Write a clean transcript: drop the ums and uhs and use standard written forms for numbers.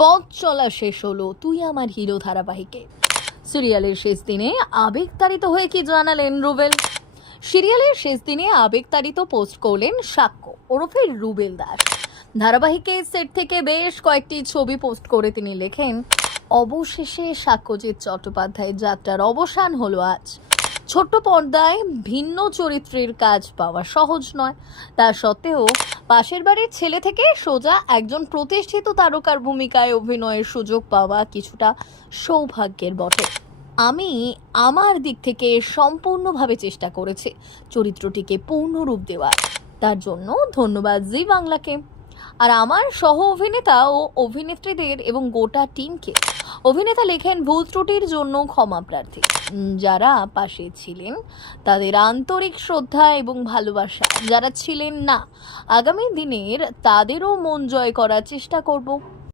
পথ চলা শেষ হলো তুই আমার হিরো ধারাবাহিকে। সিরিয়ালের শেষ দিনে আবেগতাড়িত হয়ে কি জানালেন রুবেল। সিরিয়ালের শেষ দিনে আবেগতাড়িত পোস্ট করলেন সাক্ষ্য ওরফে রুবেল দাস। ধারাবাহিকের সেট থেকে বেশ কয়েকটি ছবি পোস্ট করে তিনি লেখেন, অবশেষে সাক্ষ্যজিৎ চট্টোপাধ্যায়ের যাত্রার অবসান হলো আজ। ছোট্ট পর্দায় ভিন্ন চরিত্রের কাজ পাওয়া সহজ নয়, তা সত্ত্বেও পাশের বাড়ির ছেলে থেকে সোজা একজন প্রতিষ্ঠিত তারকার ভূমিকায় অভিনয়ের সুযোগ পাওয়া কিছুটা সৌভাগ্যের বটে। আমি আমার দিক থেকে সম্পূর্ণভাবে চেষ্টা করেছি চরিত্রটিকে পূর্ণরূপ দেওয়ার, তার জন্য ধন্যবাদ জি বাংলাকে আর আমার সহ অভিনেতা ও অভিনেত্রীদের এবং গোটা টিমকে। অভিনেতা লেখেন, ভুল ত্রুটির জন্য ক্ষমা প্রার্থী। যারা পাশে ছিলেন তাদের আন্তরিক শ্রদ্ধা এবং ভালোবাসা, যারা ছিলেন না আগামী দিনের তাদেরও মন জয় করার চেষ্টা করব।